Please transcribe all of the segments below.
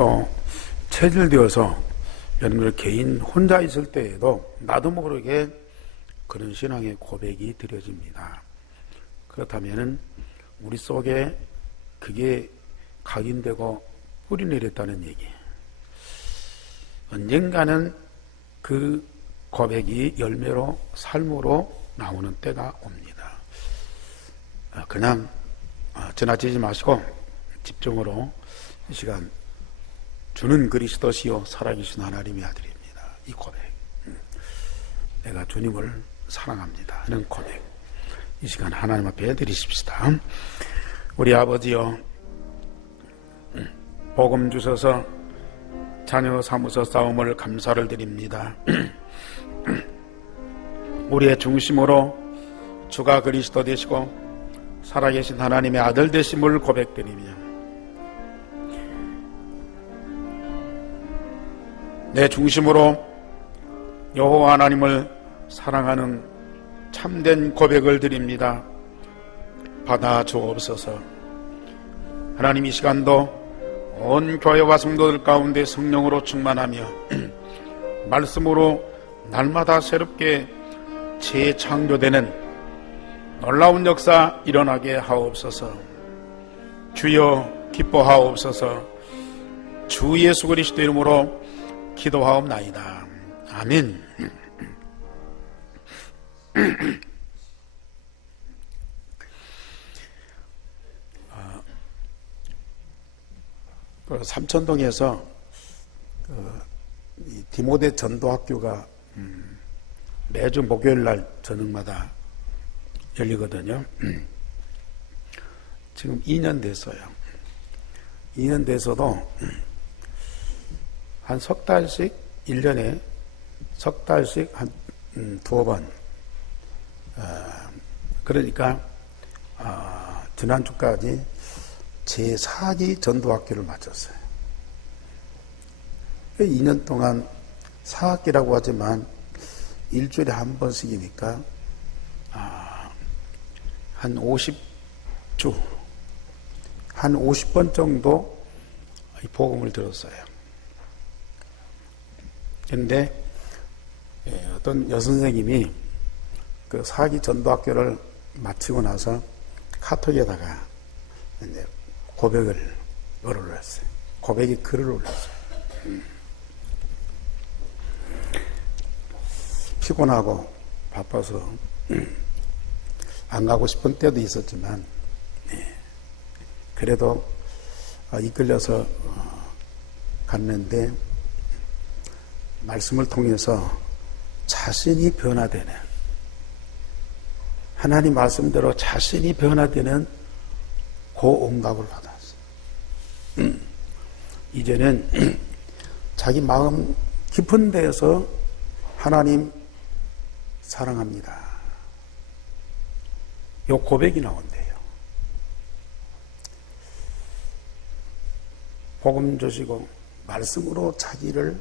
또 체질되어서 여러분들 개인 혼자 있을 때에도 나도 모르게 그런 신앙의 고백이 드려집니다. 그렇다면은 우리 속에 그게 각인되고 뿌리내렸다는 얘기. 언젠가는 그 고백이 열매로 삶으로 나오는 때가 옵니다. 그냥 지나치지 마시고 집중으로 이 시간 주는 그리스도시요 살아계신 하나님의 아들입니다. 이 고백, 내가 주님을 사랑합니다 하는 고백, 이 시간 하나님 앞에 드리십시다. 우리 아버지요, 복음 주셔서 자녀 삼으서 싸움을 감사를 드립니다. 우리의 중심으로 주가 그리스도 되시고 살아계신 하나님의 아들 되심을 고백드리며 내 중심으로 여호와 하나님을 사랑하는 참된 고백을 드립니다. 받아 주옵소서. 하나님, 이 시간도 온 교회와 성도들 가운데 성령으로 충만하며 말씀으로 날마다 새롭게 재창조되는 놀라운 역사 일어나게 하옵소서. 주여 기뻐하옵소서. 주 예수 그리스도 이름으로 기도하옵나이다. 아멘. 삼천동에서 디모데 전도학교가 매주 목요일 날 저녁마다 열리거든요. 지금 2년 됐어요. 2년 돼서도 한 석 달씩, 1년에 석 달씩 한 두어 번, 그러니까 지난주까지 제4기 전도학교를 마쳤어요. 2년 동안 4학기라고 하지만 일주일에 한 번씩이니까 한 50주, 한 50번 정도 복음을 들었어요. 그런데 어떤 여선생님이 그 4기 전도학교를 마치고 나서 카톡에다가 이제 고백을 올렸어요. 고백이 글을 올렸어요. 피곤하고 바빠서 안 가고 싶은 때도 있었지만 그래도 이끌려서 갔는데 말씀을 통해서 자신이 변화되는, 하나님 말씀대로 자신이 변화되는 그 온각을 받았어요. 이제는 자기 마음 깊은 데에서 하나님 사랑합니다, 요 고백이 나온대요. 복음 주시고 말씀으로 자기를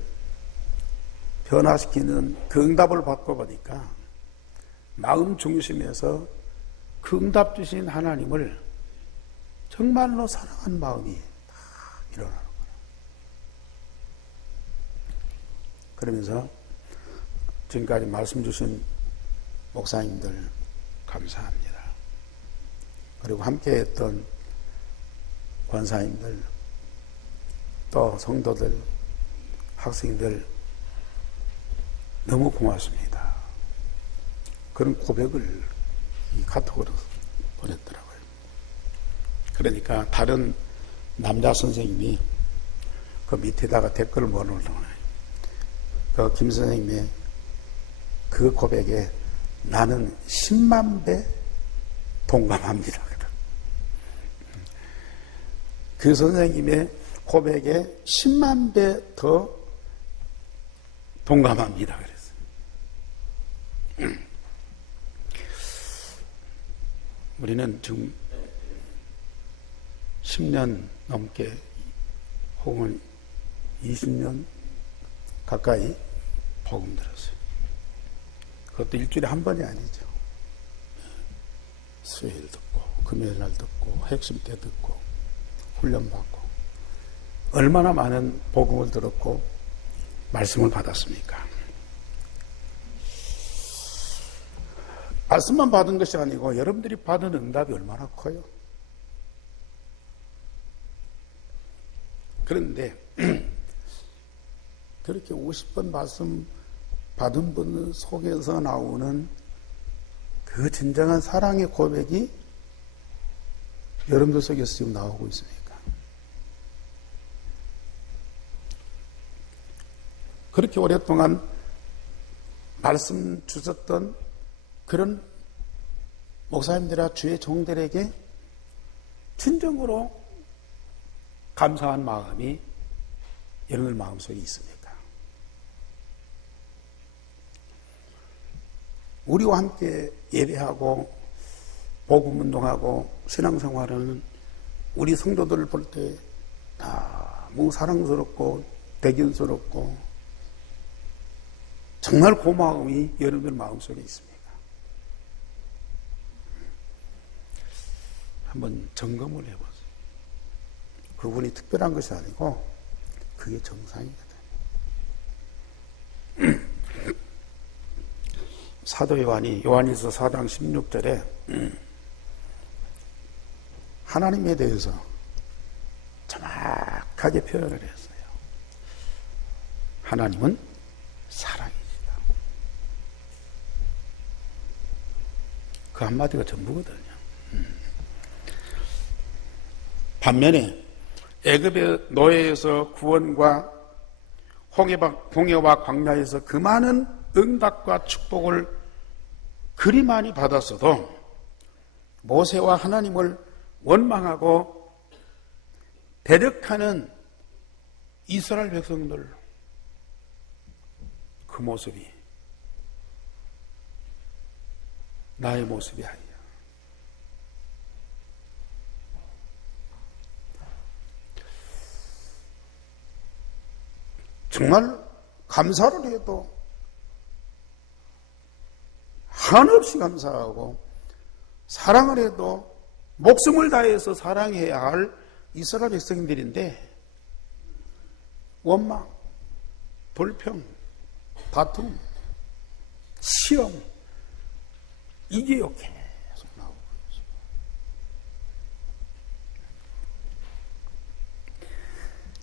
변화시키는 그 응답을 받고 보니까 마음 중심에서 그 응답 주신 하나님을 정말로 사랑한 마음이 다 일어나는 거예요. 그러면서 지금까지 말씀 주신 목사님들 감사합니다. 그리고 함께했던 권사님들, 또 성도들, 학생들 너무 고맙습니다. 그런 고백을 이 카톡으로 보냈더라고요. 그러니까 다른 남자 선생님이 그 밑에다가 댓글을 넣어놓으려고 해요. 그 김 선생님의 그 고백에 나는 10만 배 동감합니다. 그 선생님의 고백에 10만 배 더 동감합니다. 그랬어요. 우리는 지금 10년 넘게 혹은 20년 가까이 복음 들었어요. 그것도 일주일에 한 번이 아니죠. 수요일 듣고 금요일 날 듣고 핵심 때 듣고 훈련 받고 얼마나 많은 복음을 들었고 말씀을 받았습니까? 말씀만 받은 것이 아니고 여러분들이 받은 응답이 얼마나 커요. 그런데 그렇게 50번 말씀 받은 분 속에서 나오는 그 진정한 사랑의 고백이 여러분들 속에서 지금 나오고 있습니까? 그렇게 오랫동안 말씀 주셨던 그런 목사님들과 주의 종들에게 진정으로 감사한 마음이 여러분들 마음속에 있습니까? 우리와 함께 예배하고 복음운동하고 신앙생활은 우리 성도들을 볼 때 너무 사랑스럽고 대견스럽고 정말 고마움이 여러분들 마음속에 있습니다. 한번 점검을 해보세요. 그분이 특별한 것이 아니고 그게 정상이거든요. 사도 요한이 요한일서 4장 16절에 하나님에 대해서 정확하게 표현을 했어요. 하나님은 사랑이시다. 그 한마디가 전부거든요. 반면에 애굽의 노예에서 구원과 홍해와 광야에서 그 많은 응답과 축복을 그리 많이 받았어도 모세와 하나님을 원망하고 대적하는 이스라엘 백성들 그 모습이 나의 모습이 아니야. 정말 감사를 해도 한없이 감사하고 사랑을 해도 목숨을 다해서 사랑해야 할 이스라엘 백성들인데 원망, 불평, 다툼, 시험 이게 계속 나오고 있어요.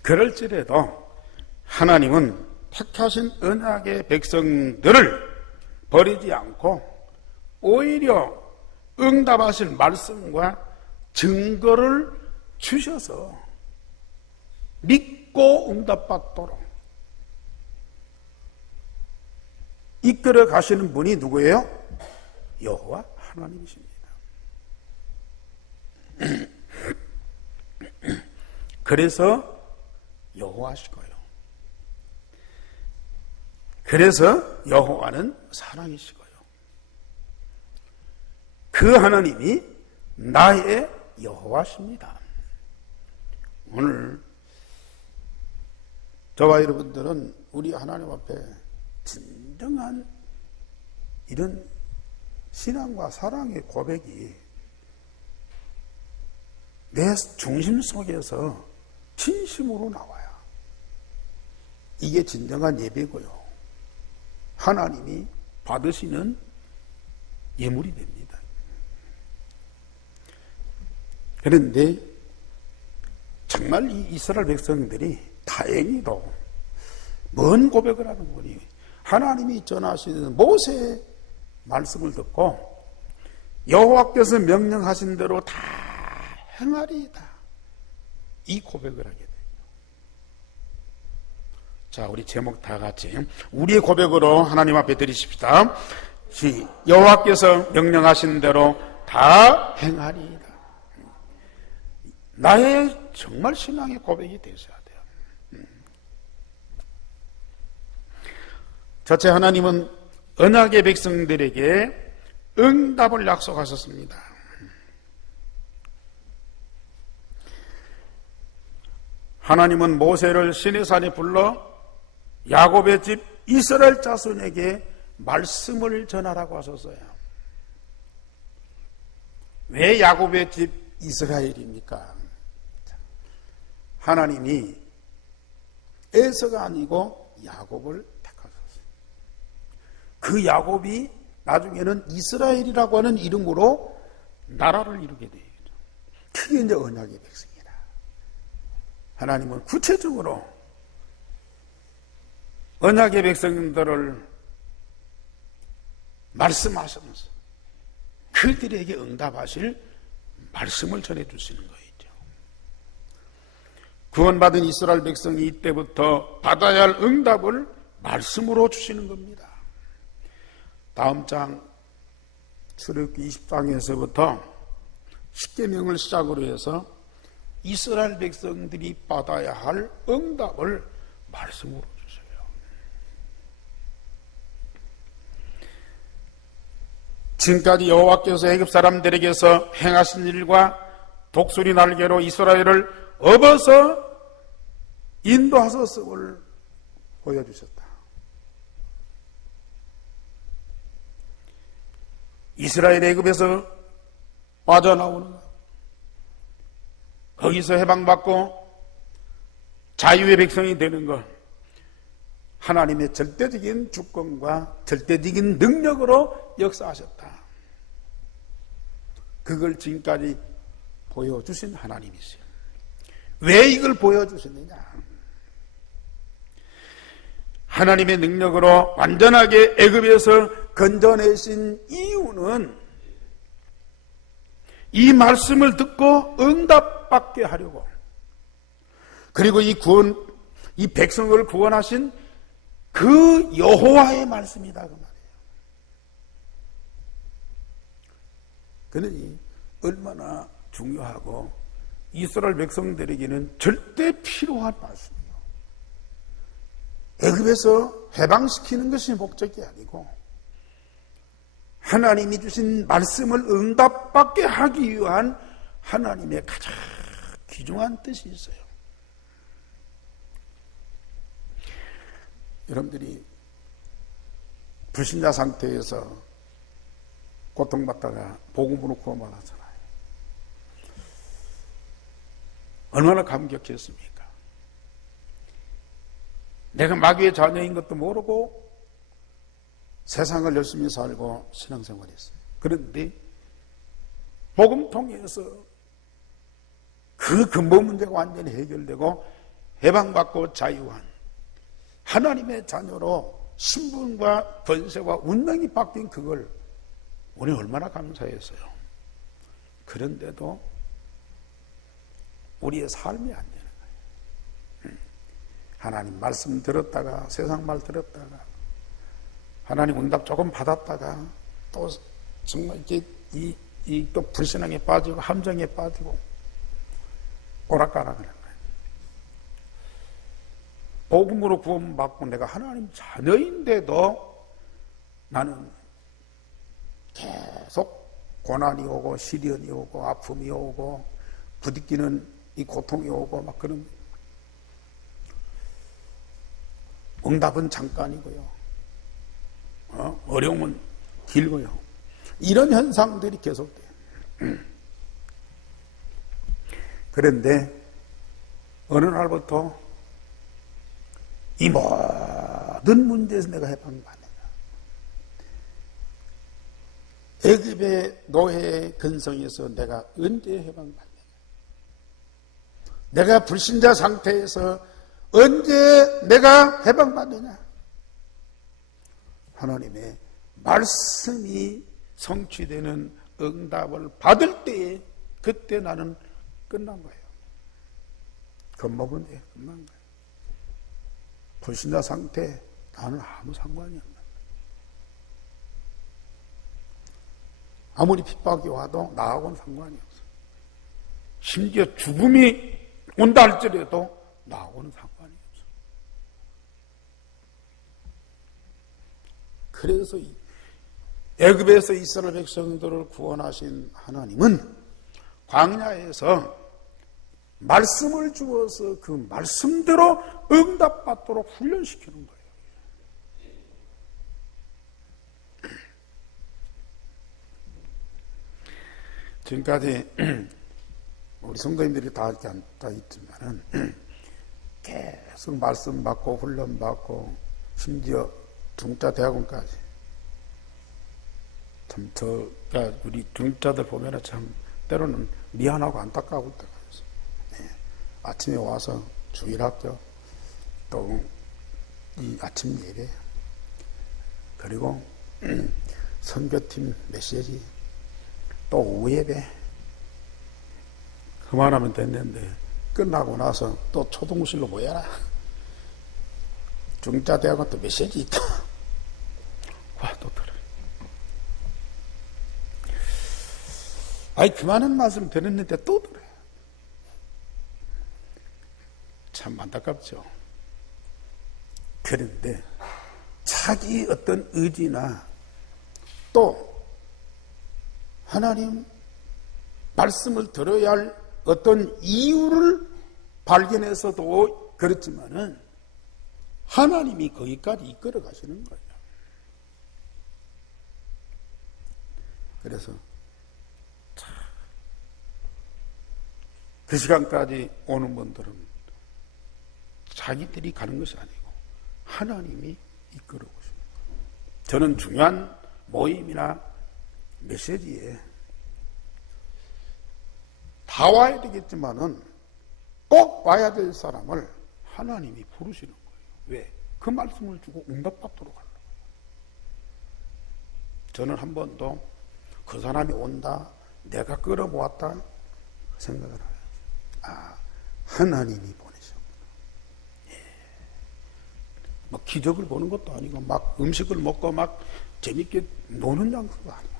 그럴지라도 하나님은 택하신 언약의 백성들을 버리지 않고 오히려 응답하실 말씀과 증거를 주셔서 믿고 응답받도록 이끌어 가시는 분이 누구예요? 여호와 하나님이십니다. 그래서 여호와시고요. 그래서 여호와는 사랑이시고요. 그 하나님이 나의 여호와십니다. 오늘 저와 여러분들은 우리 하나님 앞에 진정한 이런 신앙과 사랑의 고백이 내 중심 속에서 진심으로 나와야 이게 진정한 예배고요. 하나님이 받으시는 예물이 됩니다. 그런데 정말 이 이스라엘 백성들이 다행히도 먼 고백을 하는 분이 하나님이 전하시는 모세의 말씀을 듣고 여호와께서 명령하신 대로 다 행하리이다. 이 고백을 하게 돼요. 자, 우리 제목 다 같이 우리의 고백으로 하나님 앞에 드리십시다. 여호와께서 명령하신 대로 다 행하리이다. 나의 정말 신앙의 고백이 되셔야 돼요. 첫째, 하나님은 언약의 백성들에게 응답을 약속하셨습니다. 하나님은 모세를 시내산에 불러 야곱의 집 이스라엘 자손에게 말씀을 전하라고 하셨어요. 왜 야곱의 집 이스라엘입니까? 하나님이 에서가 아니고 야곱을 택하셨어요. 그 야곱이 나중에는 이스라엘이라고 하는 이름으로 나라를 이루게 되죠. 그게 이제 언약의 백성이다. 하나님은 구체적으로 언약의 백성들을 말씀하시면서 그들에게 응답하실 말씀을 전해주시는 거예요. 구원받은 이스라엘 백성이 이때부터 받아야 할 응답을 말씀으로 주시는 겁니다. 다음 장 출애굽기 20장에서부터 십계명을 시작으로 해서 이스라엘 백성들이 받아야 할 응답을 말씀으로 주세요. 지금까지 여호와께서 애굽 사람들에게서 행하신 일과 독수리 날개로 이스라엘을 업어서 인도하셨음을 보여주셨다. 이스라엘 애굽에서 빠져나오는 것, 거기서 해방받고 자유의 백성이 되는 것, 하나님의 절대적인 주권과 절대적인 능력으로 역사하셨다. 그걸 지금까지 보여주신 하나님이세요. 왜 이걸 보여주셨느냐? 하나님의 능력으로 완전하게 애굽에서 건져내신 이유는 이 말씀을 듣고 응답받게 하려고, 그리고 이 백성을 구원하신 그 여호와의 말씀이다 그 말이에요. 그러니 얼마나 중요하고 이스라엘 백성들에게는 절대 필요한 말씀이에요. 애굽에서 해방시키는 것이 목적이 아니고 하나님이 주신 말씀을 응답받게 하기 위한 하나님의 가장 귀중한 뜻이 있어요. 여러분들이 불신자 상태에서 고통받다가 복음으로 구원받았잖아요. 얼마나 감격했습니까? 내가 마귀의 자녀인 것도 모르고 세상을 열심히 살고 신앙생활했어요. 그런데 복음 통해서 그 근본 문제가 완전히 해결되고 해방받고 자유한 하나님의 자녀로 신분과 권세와 운명이 바뀐 그걸 우리 얼마나 감사했어요. 그런데도 우리의 삶이 안 되는 거예요. 하나님 말씀 들었다가 세상 말 들었다가 하나님 응답 조금 받았다가 또 정말 이렇게 또 불신앙에 빠지고 함정에 빠지고 오락가락하는 거예요. 복음으로 구원받고 내가 하나님 자녀인데도 나는 계속 고난이 오고 시련이 오고 아픔이 오고 부딪히는 이 고통이 오고 막 그런, 응답은 잠깐이고요. 어려움은 길고요. 이런 현상들이 계속돼요. 그런데 어느 날부터 이 모든 문제에서 내가 해방받느냐, 애굽의 노예의 근성에서 내가 언제 해방받느냐, 내가 불신자 상태에서 언제 내가 해방받느냐, 하나님의 말씀이 성취되는 응답을 받을 때에 그때 나는 끝난 거예요. 겁먹은 데 끝난 거예요. 불신자 상태 나는 아무 상관이 없는 거예요. 아무리 핍박이 와도 나하고는 상관이 없어요. 심지어 죽음이 온다 할지라도 나하고는 상관이 없어요. 그래서 애굽에서 이스라엘 백성들을 구원하신 하나님은 광야에서 말씀을 주어서 그 말씀대로 응답받도록 훈련시키는 거예요. 지금까지 우리 성도님들이 다 이렇게 앉아 있지만은 계속 계속 말씀 받고 훈련 받고 심지어 중자 대학원까지 참 우리 중자들 보면은 참 때로는 미안하고 안타까울 때가 있어요. 네. 아침에 와서 주일학교 또 이 아침 예배 그리고 선교팀 메시지 또 오후 예배 그만하면 됐는데 끝나고 나서 또 초등부실로 모여라. 중자대학원 또 메시지 있다. 와, 또 들어. 아이, 그 많은 말씀 들었는데 또 들어요. 참 안타깝죠. 그런데 자기 어떤 의지나 또 하나님 말씀을 들어야 할 어떤 이유를 발견해서도 그렇지만은 하나님이 거기까지 이끌어 가시는 거예요. 그래서 그 시간까지 오는 분들은 자기들이 가는 것이 아니고 하나님이 이끌어 오시는 거예요. 저는 중요한 모임이나 메시지에 다 와야 되겠지만은 꼭 와야 될 사람을 하나님이 부르시는 거예요. 왜? 그 말씀을 주고 응답받도록 하려고. 저는 한 번도 그 사람이 온다, 내가 끌어모았다 생각을 해요. 아, 하나님이 보내셨구나. 예. 막 기적을 보는 것도 아니고 막 음식을 먹고 막 재밌게 노는 장소도 아니고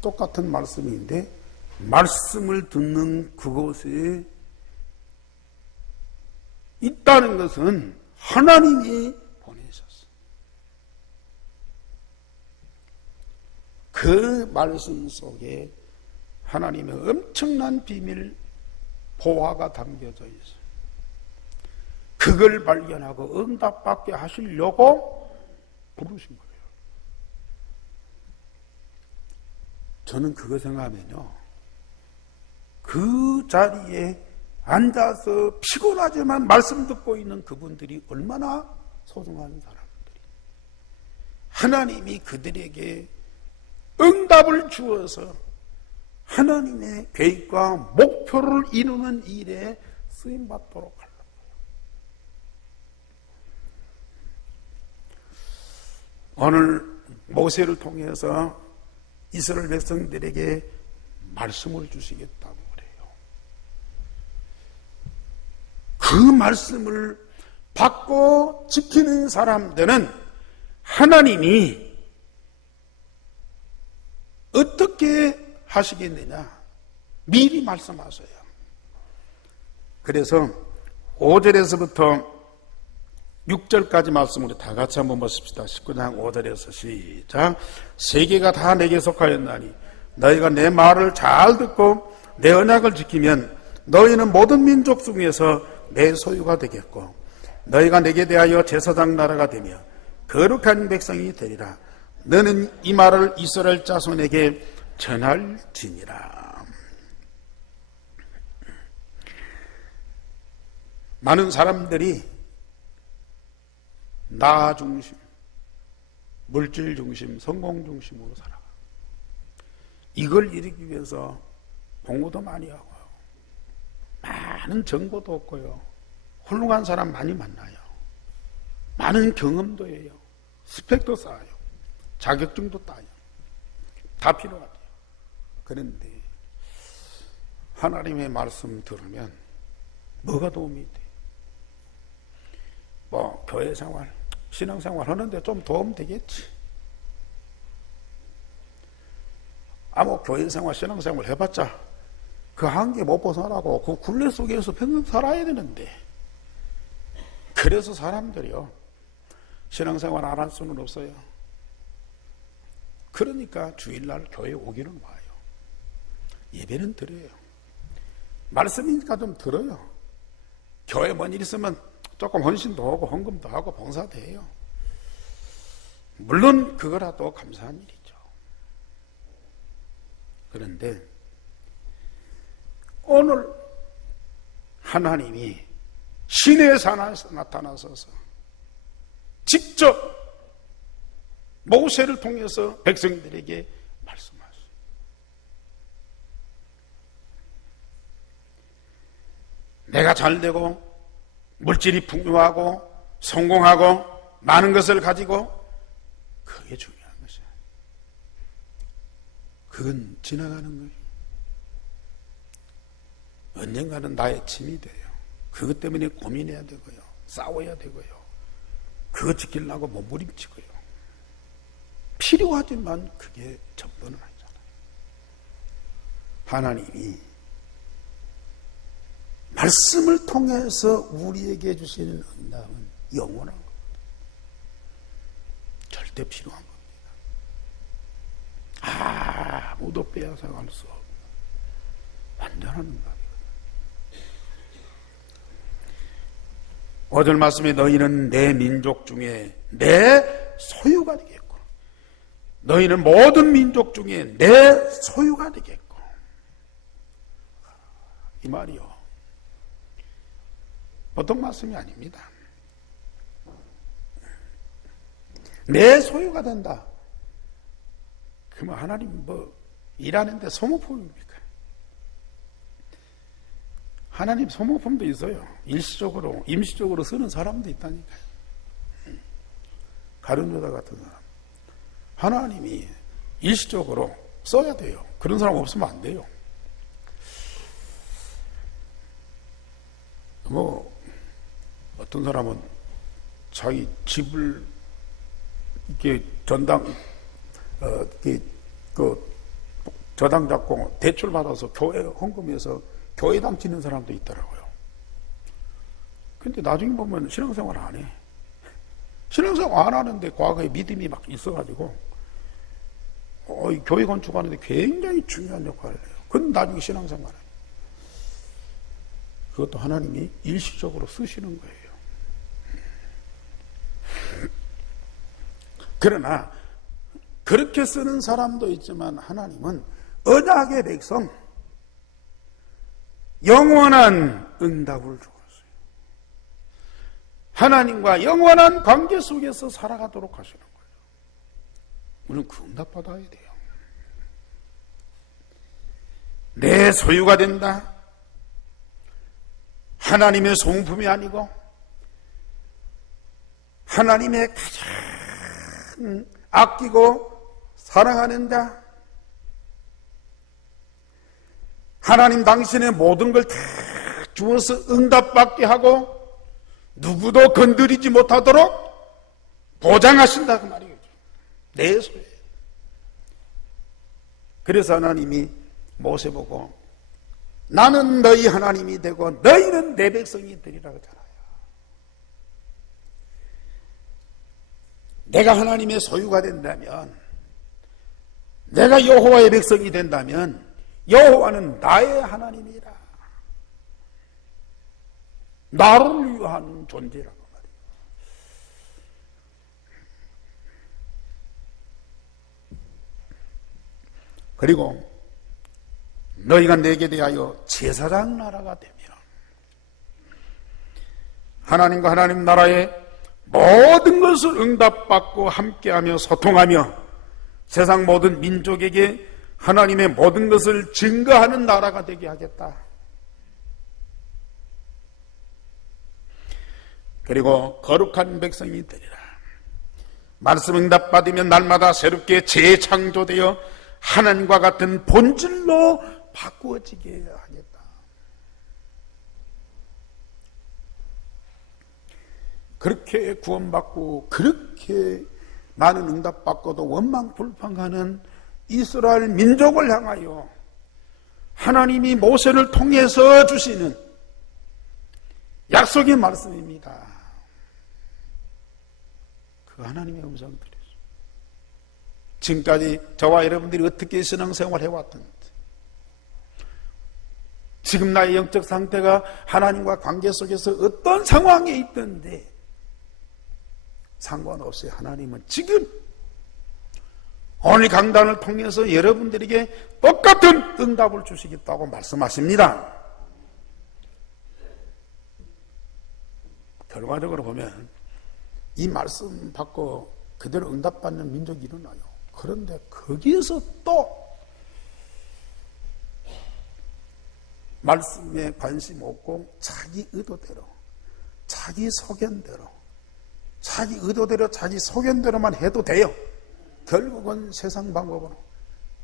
똑같은 말씀인데 말씀을 듣는 그곳에 있다는 것은 하나님이 보내셨어요. 그 말씀 속에 하나님의 엄청난 비밀 보화가 담겨져 있어요. 그걸 발견하고 응답받게 하시려고 부르신 거예요. 저는 그거 생각하면요, 그 자리에 앉아서 피곤하지만 말씀 듣고 있는 그분들이 얼마나 소중한 사람들이, 하나님이 그들에게 응답을 주어서 하나님의 계획과 목표를 이루는 일에 쓰임받도록 하려고. 오늘 모세를 통해서 이스라엘 백성들에게 말씀을 주시겠다고 그래요. 그 말씀을 받고 지키는 사람들은 하나님이 어떻게 하시겠느냐 미리 말씀하세요. 그래서 5절에서부터 6절까지 말씀으로 다 같이 한번 보십시다. 19장 5절에서 시작. 세계가 다 내게 속하였나니 너희가 내 말을 잘 듣고 내 언약을 지키면 너희는 모든 민족 중에서 내 소유가 되겠고 너희가 내게 대하여 제사장 나라가 되며 거룩한 백성이 되리라. 너는 이 말을 이스라엘 자손에게 전할지니라. 많은 사람들이 나 중심, 물질 중심, 성공 중심으로 살아가. 이걸 이루기 위해서 공부도 많이 하고요. 많은 정보도 얻고요. 훌륭한 사람 많이 만나요. 많은 경험도 해요. 스펙도 쌓아요. 자격증도 따요. 다 필요하대요. 그런데 하나님의 말씀 들으면 뭐가 도움이 돼? 뭐 교회 생활, 신앙 생활 하는데 좀 도움 되겠지. 뭐 교회 생활, 신앙 생활 해봤자 그 한계 못 벗어나고 그 굴레 속에서 평생 살아야 되는데, 그래서 사람들이요 신앙 생활 안 할 수는 없어요. 그러니까 주일날 교회 오기는 와요. 예배는 드려요. 말씀이니까 좀 들어요. 교회 뭔 일 있으면 조금 헌신도 하고 헌금도 하고 봉사도 해요. 물론 그거라도 감사한 일이죠. 그런데 오늘 하나님이 신의 산하에서 나타나셔서 직접 모세를 통해서 백성들에게 말씀하셨어요. 내가 잘되고 물질이 풍요하고 성공하고 많은 것을 가지고 그게 중요한 것이야. 그건 지나가는 거예요. 언젠가는 나의 짐이 돼요. 그것 때문에 고민해야 되고요. 싸워야 되고요. 그거 지키려고 몸부림치고요. 필요하지만 그게 전부는 아니잖아요. 하나님이 말씀을 통해서 우리에게 주시는 응답은 영원한 겁니다. 절대 필요한 겁니다. 아무도 빼앗아갈 수 없는 완전한 응답이거든요. 5절 말씀에 너희는 내 민족 중에 내 소유가 되겠고 너희는 모든 민족 중에 내 소유가 되겠고 이 말이요. 보통 말씀이 아닙니다. 내 소유가 된다. 그러면 하나님 일하는데 소모품입니까? 하나님 소모품도 있어요. 일시적으로, 임시적으로 쓰는 사람도 있다니까요. 가룟 유다 같은 사람. 하나님이 일시적으로 써야 돼요. 그런 사람 없으면 안 돼요. 어떤 사람은 자기 집을 이렇게 저당 잡고 대출 받아서 교회 헌금해서 교회당 치는 사람도 있더라고요. 근데 나중에 보면 신앙생활 안 해. 신앙생활 안 하는데 과거에 믿음이 막 있어가지고 교회 건축하는데 굉장히 중요한 역할을 해요. 근데 나중에 신앙생활 해. 그것도 하나님이 일시적으로 쓰시는 거예요. 그러나 그렇게 쓰는 사람도 있지만 하나님은 언약의 백성 영원한 응답을 주었어요. 하나님과 영원한 관계 속에서 살아가도록 하시는 거예요. 우리는 그 응답 받아야 돼요. 내 소유가 된다. 하나님의 소모품이 아니고 하나님의 가장 아끼고 사랑하는 자, 하나님 당신의 모든 걸 다 주어서 응답받게 하고 누구도 건드리지 못하도록 보장하신다 그 말이에요. 내 소유예요. 그래서 하나님이 모세 보고 나는 너희 하나님이 되고 너희는 내 백성이 되리라 그러잖아요. 내가 하나님의 소유가 된다면, 내가 여호와의 백성이 된다면 여호와는 나의 하나님이라. 나를 위한 존재라고 말이에요. 그리고 너희가 내게 대하여 제사장 나라가 되며 하나님과 하나님 나라의 모든 것을 응답받고 함께하며 소통하며 세상 모든 민족에게 하나님의 모든 것을 증거하는 나라가 되게 하겠다. 그리고 거룩한 백성이 되리라. 말씀 응답받으면 날마다 새롭게 재창조되어 하나님과 같은 본질로 바꾸어지게 하겠다. 그렇게 구원받고 그렇게 많은 응답받고도 원망불평하는 이스라엘 민족을 향하여 하나님이 모세를 통해서 주시는 약속의 말씀입니다. 그 하나님의 음성들이죠. 지금까지 저와 여러분들이 어떻게 신앙생활 해왔던지, 지금 나의 영적 상태가 하나님과 관계 속에서 어떤 상황에 있던데 상관없이 하나님은 지금 오늘 강단을 통해서 여러분들에게 똑같은 응답을 주시겠다고 말씀하십니다. 결과적으로 보면 이 말씀 받고 그대로 응답받는 민족이 일어나요. 그런데 거기에서 또 말씀에 관심 없고 자기 의도대로, 자기 소견대로, 자기 의도대로, 자기 소견대로만 해도 돼요. 결국은 세상 방법으로,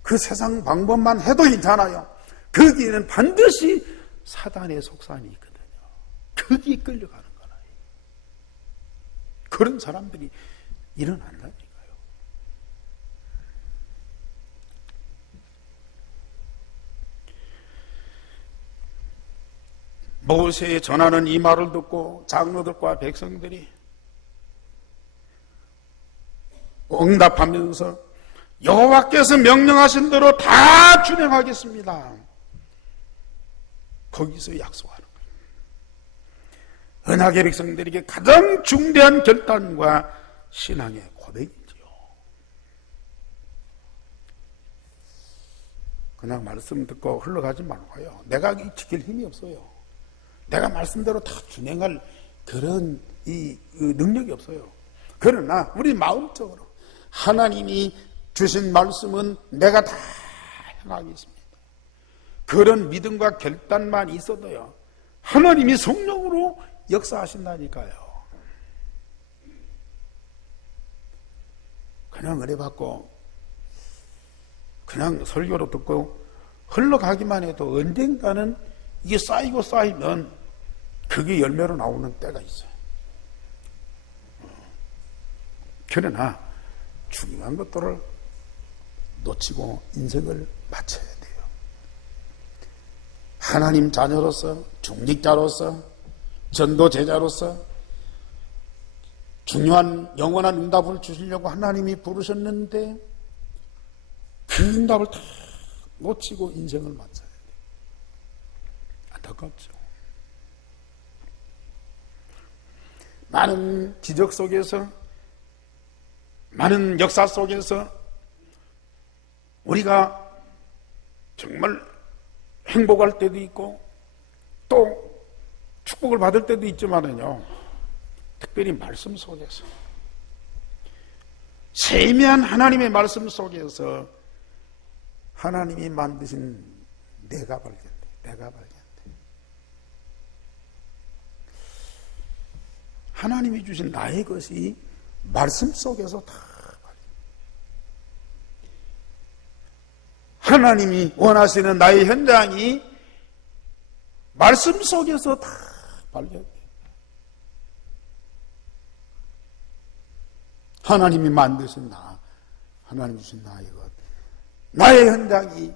그 세상 방법만 해도 괜찮아요. 거기에는 반드시 사단의 속산이 있거든요. 거기에 끌려가는 거라요. 그런 사람들이 일어난다니까요. 모세의 전하는 이 말을 듣고 장로들과 백성들이 응답하면서 여호와께서 명령하신 대로 다 준행하겠습니다. 거기서 약속하는 거예요. 언약의 백성들에게 가장 중대한 결단과 신앙의 고백이지요. 그냥 말씀 듣고 흘러가지 말고요. 내가 지킬 힘이 없어요. 내가 말씀대로 다 준행할 그런 능력이 없어요. 그러나 우리 마음적으로 하나님이 주신 말씀은 내가 다 행하겠습니다. 그런 믿음과 결단만 있어도요, 하나님이 성령으로 역사하신다니까요. 그냥 은혜 받고 그냥 설교로 듣고 흘러가기만 해도 언젠가는 이게 쌓이고 쌓이면 그게 열매로 나오는 때가 있어요. 그러나 중요한 것들을 놓치고 인생을 마쳐야 돼요. 하나님 자녀로서, 중직자로서, 전도제자로서 중요한 영원한 응답을 주시려고 하나님이 부르셨는데 그 응답을 다 놓치고 인생을 마쳐야 돼요. 안타깝죠. 많은 기적 속에서, 많은 역사 속에서 우리가 정말 행복할 때도 있고 또 축복을 받을 때도 있지만은요, 특별히 말씀 속에서, 세미한 하나님의 말씀 속에서 하나님이 만드신 내가 발견돼. 내가 발견돼. 하나님이 주신 나의 것이 말씀 속에서 다 하나님이 원하시는 나의 현장이 말씀 속에서 다 발견돼요. 하나님이 만드신 나, 하나님 주신 나의 것, 나의 현장이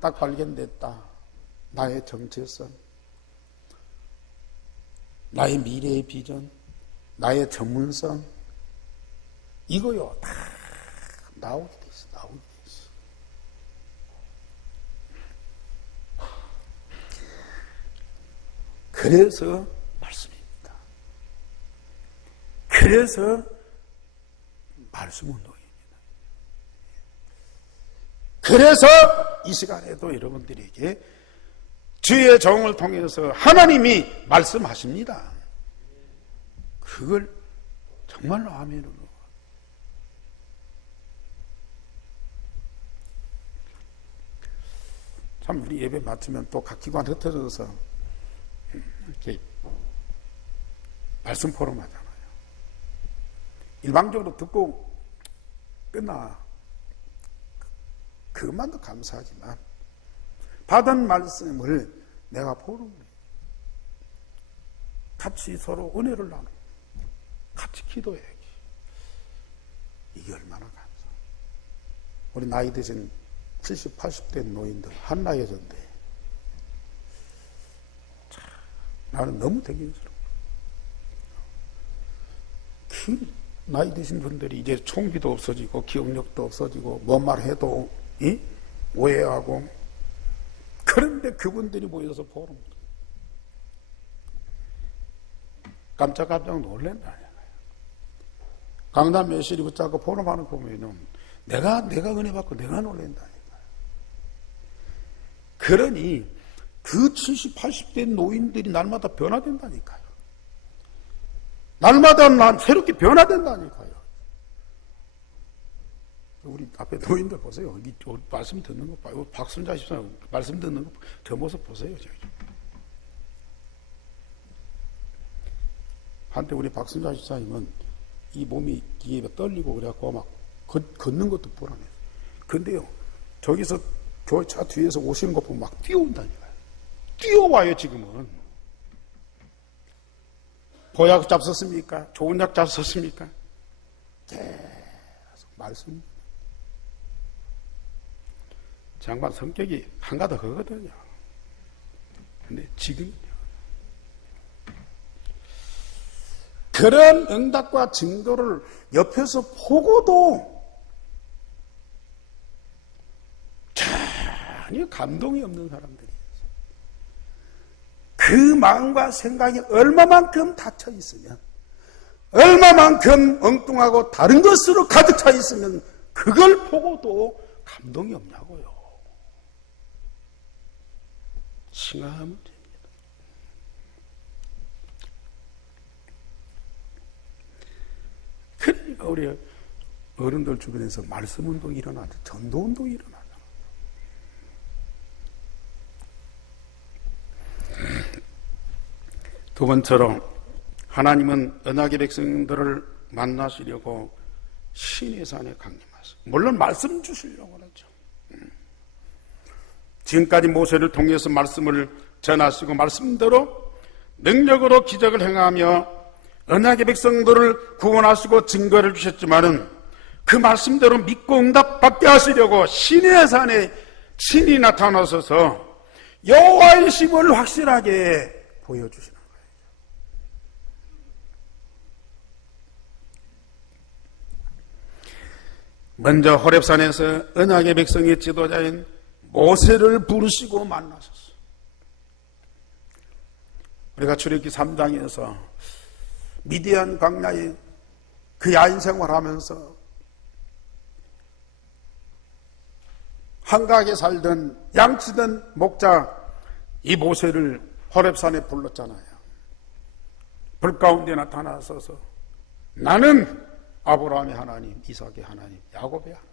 딱 발견됐다. 나의 정체성, 나의 미래의 비전, 나의 전문성, 이거요 다 나오게 돼 있어. 나오게 돼 있어. 그래서 말씀입니다. 그래서 말씀 운동입니다. 그래서 이 시간에도 여러분들에게 주의 종을 통해서 하나님이 말씀하십니다. 그걸 정말로 아멘으로. 참 우리 예배 마치면 또 각 기관 흩어져서 이렇게 말씀 포럼 하잖아요. 일방적으로 듣고 끝나. 그것만도 감사하지만 받은 말씀을 내가 포럼을 같이 서로 은혜를 나누고 같이 기도해야지. 이게 얼마나 감사. 우리 나이 드신 70, 80대 노인들 한나여전데 나는 너무 대견스러워. 그 나이 드신 분들이 이제 총기도 없어지고 기억력도 없어지고 뭔 말 해도 오해하고, 그런데 그분들이 모여서 포럼 깜짝 놀란다. 강남 매실이 붙잡고 포럼하는 거 보면은 내가 은혜 받고 내가 놀란다니까. 그러니 그 70, 80대 노인들이 날마다 변화된다니까요. 날마다 난 새롭게 변화된다니까요. 우리 앞에 노인들 보세요. 이 말씀 듣는 거 봐요. 박순자 집사님 말씀 듣는 거, 저 모습 보세요. 한때 우리 박순자 집사님은 이 몸이 이게 떨리고 그래갖고 막 걷는 것도 불안해요. 근데요, 저기서 교회 차 뒤에서 오시는 거 보면 막 뛰어온다니까요. 뛰어와요, 지금은. 보약 잡섰습니까? 좋은 약 잡섰습니까? 계속 말씀. 장관 성격이 한가닥 그거거든요. 근데 지금은요, 그런 응답과 증거를 옆에서 보고도 전혀 감동이 없는 사람들이에요. 그 마음과 생각이 얼마만큼 닫혀 있으면, 얼마만큼 엉뚱하고 다른 것으로 가득 차 있으면 그걸 보고도 감동이 없냐고요. 심각한 문제입니다. 그러니까 우리 어른들 주변에서 말씀 운동이 일어나죠. 전도 운동이 일어나죠. 두 번째로, 하나님은 언약의 백성들을 만나시려고 신의 산에 강림하셨어요. 물론 말씀 주시려고 그러죠. 지금까지 모세를 통해서 말씀을 전하시고 말씀대로 능력으로 기적을 행하며 언약의 백성들을 구원하시고 증거를 주셨지만은 그 말씀대로 믿고 응답받게 하시려고 신의 산에 신이 나타나셔서 여호와의 심을 확실하게 보여주시는 거예요. 먼저 호렙산에서 언약의 백성의 지도자인 모세를 부르시고 만나셨어요. 우리가 출애굽기 3장에서 미디안 광야에 그 야인 생활하면서 한가하게 살던 양치던 목자 이 모세를 호렙산에 불렀잖아요. 불 가운데 나타나셔서 나는 아브라함의 하나님, 이삭의 하나님, 야곱의 하나님.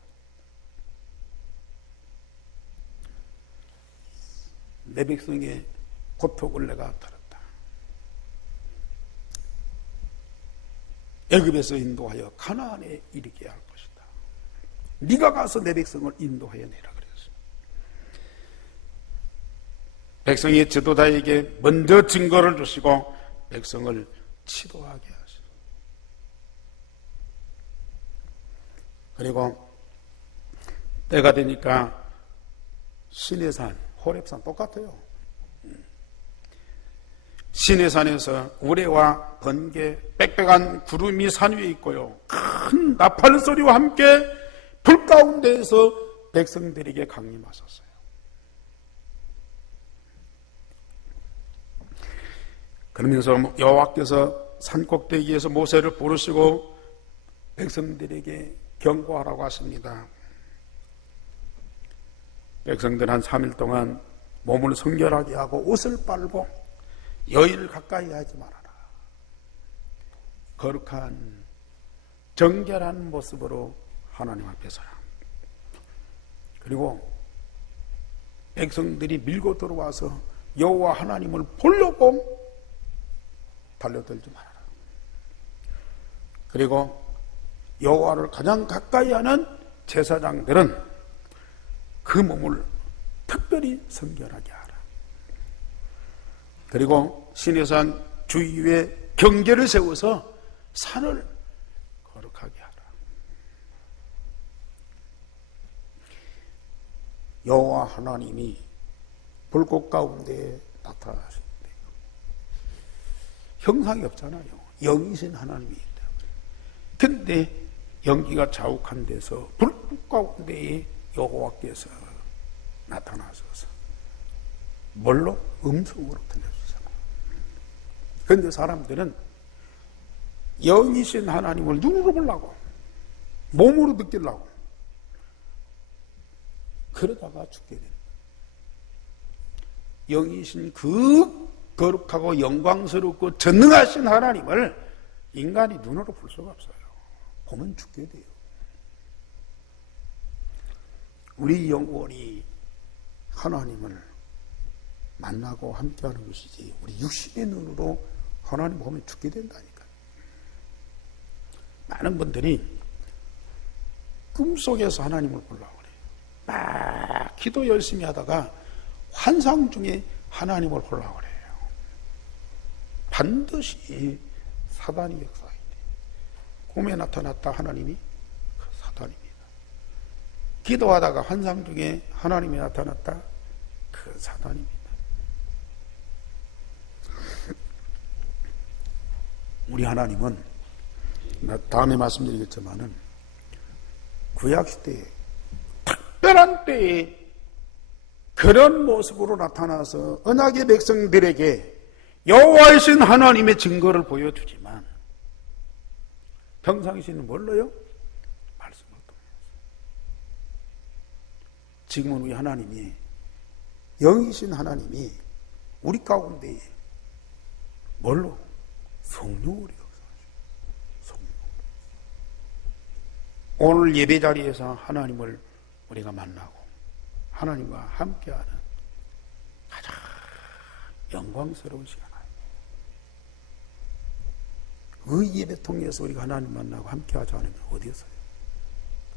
내 백성의 고통을 내가 들었다. 애굽에서 인도하여 가나안에 이르게 할 것이다. 네가 가서 내 백성을 인도하여 내라 그랬어요. 백성의 지도자에게 먼저 증거를 주시고 백성을 치도하게 하시고, 그리고 때가 되니까 신의 산, 호렙산 똑같아요. 신의 산에서 우레와 번개, 빽빽한 구름이 산 위에 있고요. 큰 나팔 소리와 함께 불 가운데에서 백성들에게 강림하셨어요. 그러면서 여호와께서 산꼭대기에서 모세를 부르시고 백성들에게 경고하라고 하십니다. 백성들 한 3일 동안 몸을 성결하게 하고 옷을 빨고 여인을 가까이 하지 말아라. 거룩한 정결한 모습으로 하나님 앞에 서라. 그리고 백성들이 밀고 들어와서 여호와 하나님을 보려고 달려들지 말아라. 그리고 여호와를 가장 가까이 하는 제사장들은 그 몸을 특별히 성결하게 하라. 그리고 시내산 주위에 경계를 세워서 산을 거룩하게 하라. 여호와 하나님이 불꽃 가운데 나타나시는데 형상이 없잖아요. 영이신 하나님이기 때문에. 근데 연기가 자욱한 데서 불꽃 가운데에 여호와께서 나타나셔서 뭘로? 음성으로 들려주잖아요. 그런데 사람들은 영이신 하나님을 눈으로 보려고, 몸으로 느끼려고 그러다가 죽게 됩니다. 영이신 그 거룩하고 영광스럽고 전능하신 하나님을 인간이 눈으로 볼 수가 없어요. 보면 죽게 돼요. 우리 영혼이 하나님을 만나고 함께하는 것이지 우리 육신의 눈으로 하나님 보면 죽게 된다니까. 많은 분들이 꿈속에서 하나님을 보려고 그래요. 막 기도 열심히 하다가 환상 중에 하나님을 보려고 그래요. 반드시 사단이 역사해야 돼요. 꿈에 나타났다 하나님이 그 사단입니다. 기도하다가 환상 중에 하나님이 나타났다 그 사단입니다. 우리 하나님은 다음에 말씀드리겠지만은 구약시대에 특별한 때에 그런 모습으로 나타나서 언약의 백성들에게 여호와이신 하나님의 증거를 보여주지만 평상시는 뭘로요? 말씀을 통해서. 지금은 우리 하나님이 영이신 하나님이 우리 가운데 뭘로? 성령으로 역사하시고 성령으로. 오늘 예배 자리에서 하나님을 우리가 만나고 하나님과 함께하는 가장 영광스러운 시간입니다. 그 예배 통해서 우리가 하나님 만나고 함께하지 않으면 어디였어요?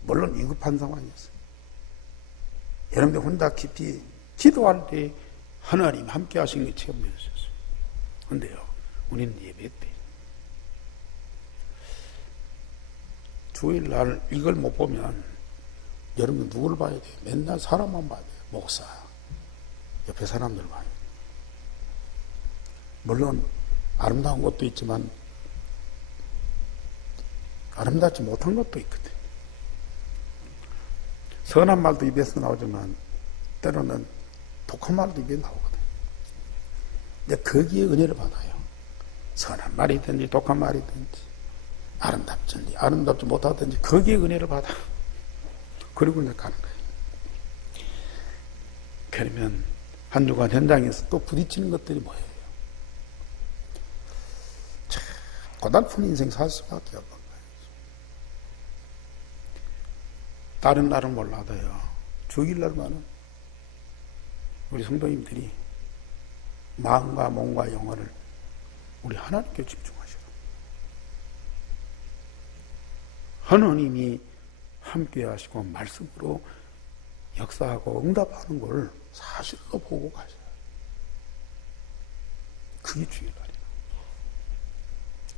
물론 위급한 상황이었어요. 여러분들 혼자 깊이 기도할 때 하나님 함께하신 게 체험되셨어요. 그런데요, 우리는 예배 때 주일날 이걸 못 보면 여러분 누구를 봐야 돼요? 맨날 사람만 봐야 돼요. 목사, 옆에 사람들 봐요. 물론 아름다운 것도 있지만 아름답지 못한 것도 있거든요. 선한 말도 입에서 나오지만 때로는 독한 말도 입에 나오거든요. 근데 거기에 은혜를 받아요. 선한 말이든지 독한 말이든지 아름답든지 아름답지 못하든지 거기에 은혜를 받아. 그리고 이제 가는 거예요. 그러면 한 주간 현장에서 또 부딪히는 것들이 뭐예요? 참 고달픈 인생 살 수밖에 없는 거예요. 다른 날은 몰라도요, 주일날만은 우리 성도님들이 마음과 몸과 영혼을 우리 하나님께 집중하시라. 하나님이 함께 하시고 말씀으로 역사하고 응답하는 걸 사실로 보고 가셔야 돼요. 그게 주일날이에요.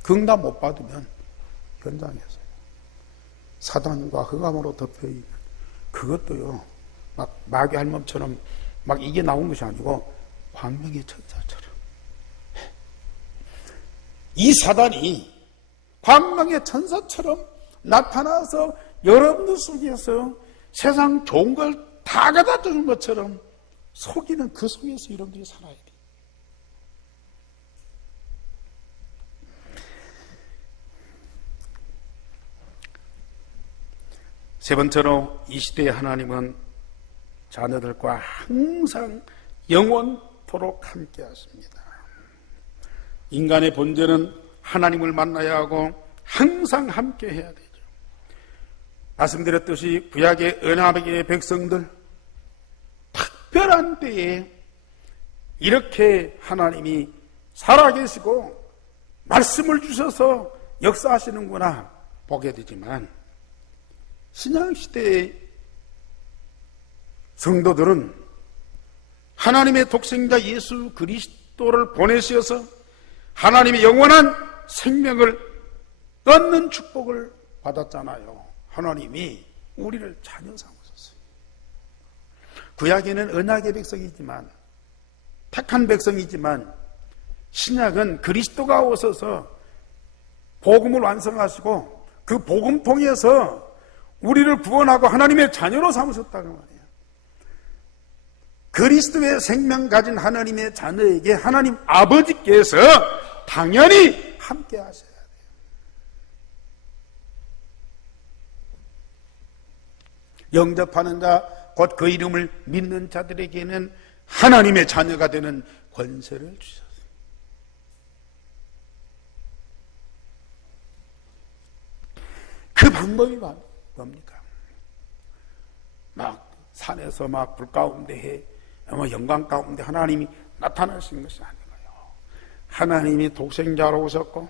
그 응답 못 받으면 현장에서요, 사단과 흑암으로 덮여있는 그것도요, 막 마귀 할멈처럼 막 이게 나온 것이 아니고 광명의 천사처럼 이 사단이 광명의 천사처럼 나타나서 여러분들 속에서 세상 좋은 걸 다 갖다 주는 것처럼 속이는 그 속에서 여러분들이 살아야 돼요. 세 번째로 이 시대의 하나님은 자녀들과 항상 영원토록 함께 하십니다. 인간의 본질은 하나님을 만나야 하고 항상 함께 해야 되죠. 말씀드렸듯이 구약의 언약의 백성들 특별한 때에 이렇게 하나님이 살아계시고 말씀을 주셔서 역사하시는구나 보게 되지만, 신약시대의 성도들은 하나님의 독생자 예수 그리스도를 보내셔서 하나님의 영원한 생명을 얻는 축복을 받았잖아요. 하나님이 우리를 자녀 삼으셨어요. 구약에는 언약의 백성이지만, 택한 백성이지만, 신약은 그리스도가 오셔서 복음을 완성하시고 그 복음 통해서 우리를 구원하고 하나님의 자녀로 삼으셨다고 말이에요. 그리스도의 생명 가진 하나님의 자녀에게 하나님 아버지께서 당연히 함께 하셔야 돼요. 영접하는 자, 곧 그 이름을 믿는 자들에게는 하나님의 자녀가 되는 권세를 주셨어요. 방법이 뭡니까? 막 산에서 막 불 가운데에 영광 가운데 하나님이 나타나신 것이 아니고요. 하나님이 독생자로 오셨고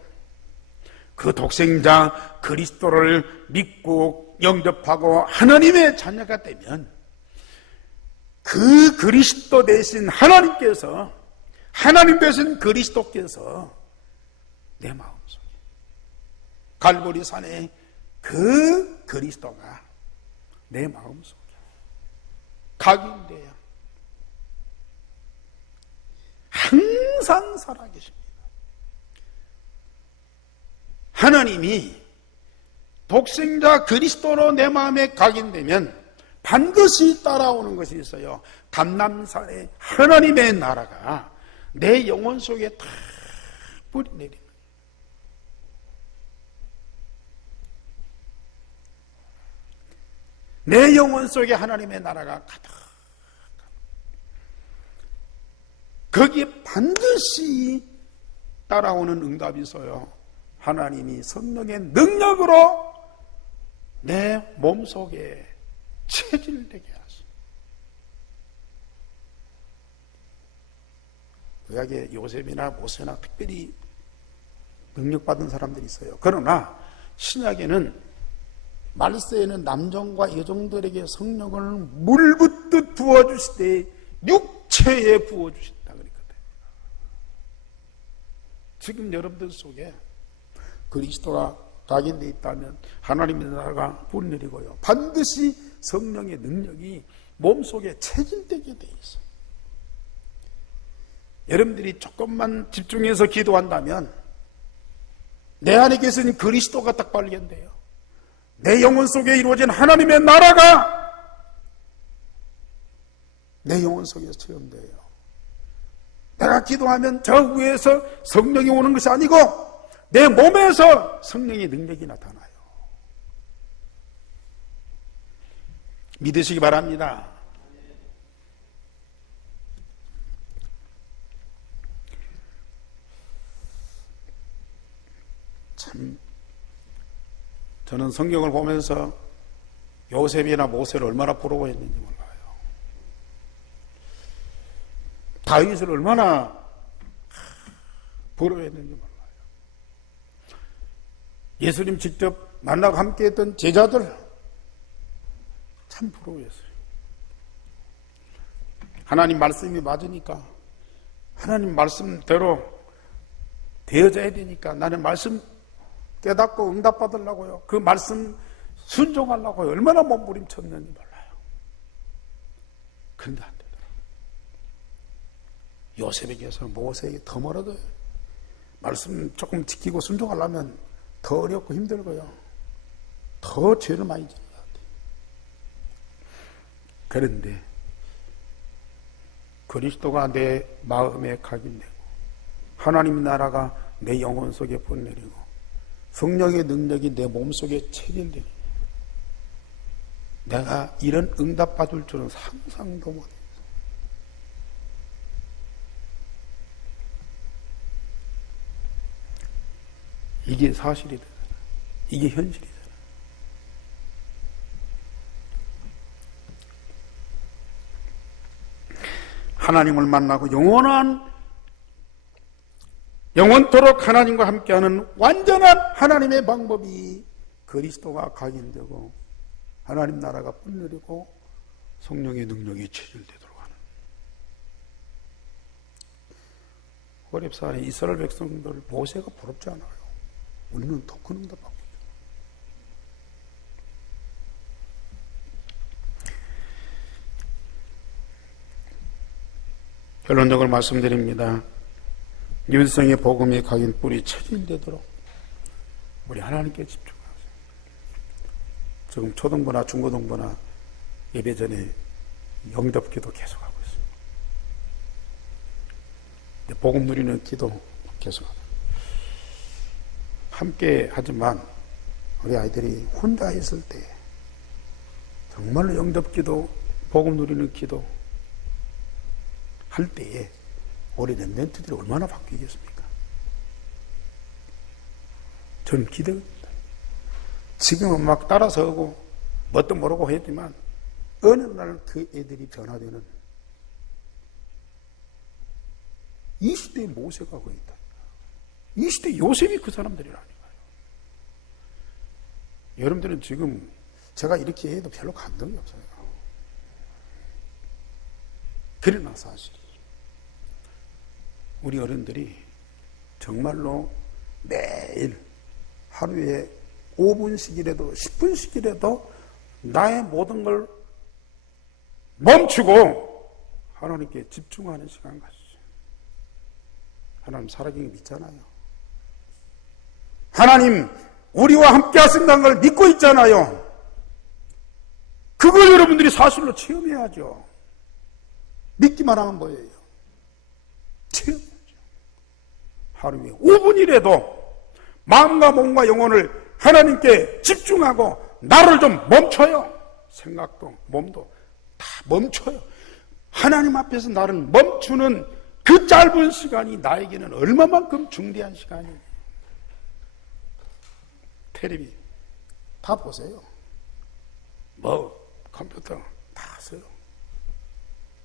그 독생자 그리스도를 믿고 영접하고 하나님의 자녀가 되면 그 그리스도 대신 하나님께서, 하나님 대신 그리스도께서 내 마음속에, 갈보리 산에 그 그리스도가 내 마음속에 각인되어 항상 살아계십니다. 하나님이 독생자 그리스도로 내 마음에 각인되면 반드시 따라오는 것이 있어요. 감람산에 하나님의 나라가 내 영혼 속에 다 뿌리내리는 거예요. 내 영혼 속에 하나님의 나라가 가득, 거기에 반드시 따라오는 응답이 있어요. 하나님이 성령의 능력으로 내 몸속에 체질되게 하시고, 구약의 요셉이나 모세나 특별히 능력받은 사람들이 있어요. 그러나 신약에는 말세에는 남종과 여종들에게 성령을 물붓듯 부어주실 때 육체에 부어주신다 그랬거든요. 지금 여러분들 속에 그리스도가 각인되어 있다면 하나님의 나라가 뿌리내리고요, 반드시 성령의 능력이 몸속에 체질되게 되어 있어요. 여러분들이 조금만 집중해서 기도한다면 내 안에 계신 그리스도가 딱 발견돼요. 내 영혼 속에 이루어진 하나님의 나라가 내 영혼 속에서 체험돼요. 내가 기도하면 저 위에서 성령이 오는 것이 아니고 내 몸에서 성령의 능력이 나타나요. 믿으시기 바랍니다. 참, 저는 성경을 보면서 요셉이나 모세를 얼마나 부러워했는지 몰라요. 다윗을 얼마나 부러워했는지 몰라요. 예수님 직접 만나고 함께했던 제자들 참 부러워했어요. 하나님 말씀이 맞으니까, 하나님 말씀대로 되어져야 되니까 나는 말씀 깨닫고 응답받으려고요, 그 말씀 순종하려고요, 얼마나 몸부림쳤는지 몰라요. 그런데 안 되더라고요. 요셉에게서 모세에게 더 멀어져요. 말씀 조금 지키고 순종하려면 더 어렵고 힘들고요, 더 죄를 많이 지는 것 같아요. 그런데 그리스도가 내 마음에 각인되고 하나님 나라가 내 영혼 속에 뿌리내리고 성령의 능력이 내 몸속에 체질되니 내가 이런 응답받을 줄은 상상도 못했어요. 이게 사실이다. 이게 현실이다. 하나님을 만나고 영원토록 하나님과 함께하는 완전한 하나님의 방법이 그리스도가 각인되고 하나님 나라가 뿌리내리고 성령의 능력이 체질되도록 하는. 호렙산에 이스라엘 백성들 모세가 부럽지 않아요. 우리는 더 큰 응답받고 있다. 결론적으로 말씀드립니다. 율성의 복음이 각인 뿌리 체질되도록 우리 하나님께 집중하세요. 지금 초등부나 중고등부나 예배 전에 영접기도 계속하고 있습니다. 복음 누리는 기도 계속하고 함께 하지만 우리 아이들이 혼자 있을 때 정말로 영접기도 복음 누리는 기도 할 때에 우리 렘넌트들이 얼마나 바뀌겠습니까? 저는 기대합니다. 지금은 막 따라서 하고 뭣도 모르고 했지만 어느 날 그 애들이 변화되는 이 시대의 모세가 거기 있다. 이 시대 요셉이 그 사람들이라니까요. 여러분들은 지금 제가 이렇게 해도 별로 감동이 없어요. 그러나 사실이 우리 어른들이 정말로 매일 하루에 5분씩이라도 10분씩이라도 나의 모든 걸 멈추고 하나님께 집중하는 시간 가지죠. 하나님 살아계신 믿잖아요. 하나님 우리와 함께 하신다는 걸 믿고 있잖아요. 그걸 여러분들이 사실로 체험해야죠. 믿기만 하면 뭐예요? 체험해야죠. 하루에 5분이라도 마음과 몸과 영혼을 하나님께 집중하고 나를 좀 멈춰요. 생각도 몸도 다 멈춰요. 하나님 앞에서 나를 멈추는 그 짧은 시간이 나에게는 얼마만큼 중대한 시간이에요. 텔레비 다 보세요. 뭐 컴퓨터 다 하세요.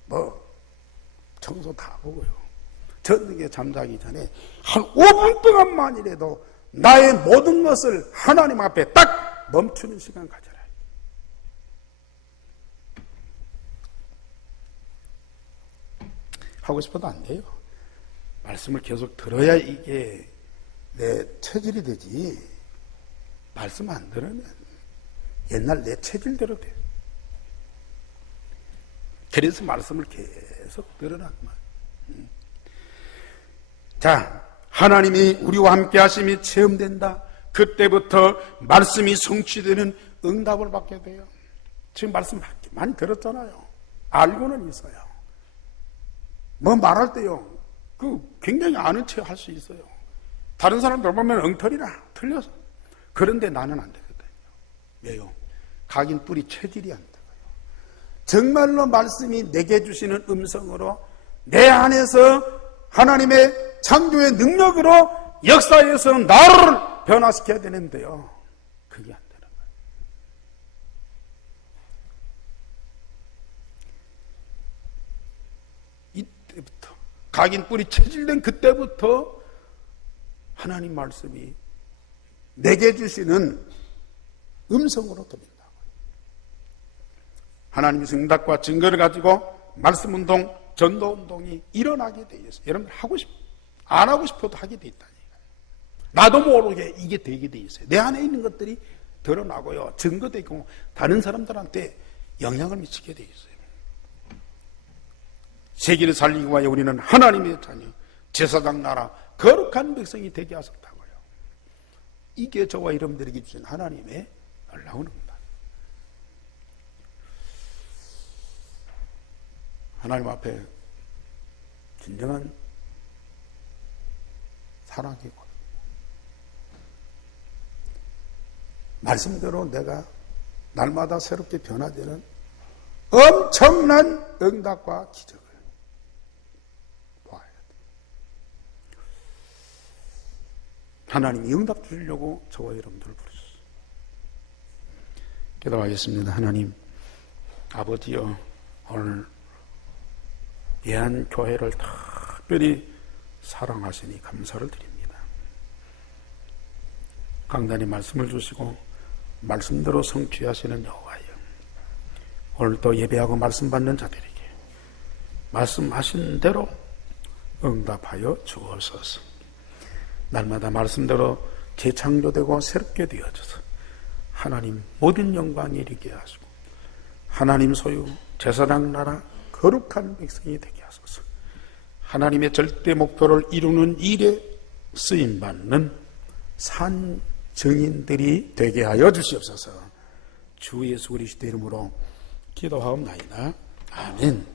뭐 청소 다 보고요. 저녁에 잠자기 전에 한 5분 동안만이라도 나의 모든 것을 하나님 앞에 딱 멈추는 시간 가져라. 하고 싶어도 안 돼요. 말씀을 계속 들어야 이게 내 체질이 되지. 말씀 안 들으면 옛날 내 체질대로 돼. 그래서 말씀을 계속 들으라고 말. 자, 하나님이 우리와 함께 하심이 체험된다. 그때부터 말씀이 성취되는 응답을 받게 돼요. 지금 말씀 많이 들었잖아요. 알고는 있어요. 뭐 말할 때요, 굉장히 아는 체 할 수 있어요. 다른 사람들 보면 엉터리나 틀려서. 그런데 나는 안 되거든요. 왜요? 각인 뿌리 체질이 안 되고요. 정말로 말씀이 내게 주시는 음성으로 내 안에서 하나님의 창조의 능력으로 역사에서 나를 변화시켜야 되는데요. 그게 안 되는 거예요. 이때부터 각인 뿌리 체질된 그때부터 하나님 말씀이 내게 주시는 음성으로 들린다고. 하나님의 응답과 증거를 가지고 말씀운동, 전도운동이 일어나게 돼 있어요. 여러분 안 하고 싶어도 하게 돼 있다니까요. 나도 모르게 이게 되게 돼 있어요. 내 안에 있는 것들이 드러나고요. 증거되고 다른 사람들한테 영향을 미치게 돼 있어요. 세계를 살리기 위하여 우리는 하나님의 자녀, 제사장 나라, 거룩한 백성이 되게 하셨다고요. 이게 저와 여러분들에게 주신 하나님의 놀라운 응답. 하나님 앞에 진정한 사랑이고 말씀대로 내가 날마다 새롭게 변화되는 엄청난 응답과 기적을 봐야 돼. 하나님이 응답 주시려고 저와 여러분들을 부르셨어요. 기도하겠습니다. 하나님 아버지여, 오늘 예한교회를 특별히 사랑하시니 감사를 드립니다. 강단이 말씀을 주시고 말씀대로 성취하시는 여호와여, 오늘 또 예배하고 말씀 받는 자들에게 말씀하신 대로 응답하여 주옵소서. 날마다 말씀대로 재창조되고 새롭게 되어져서 하나님 모든 영광이 이르게 하시고 하나님 소유 제사장 나라 거룩한 백성이 되게 하소서. 하나님의 절대 목표를 이루는 일에 쓰임받는 산 증인들이 되게 하여 주시옵소서. 주 예수 그리스도 이름으로 기도하옵나이다. 아멘.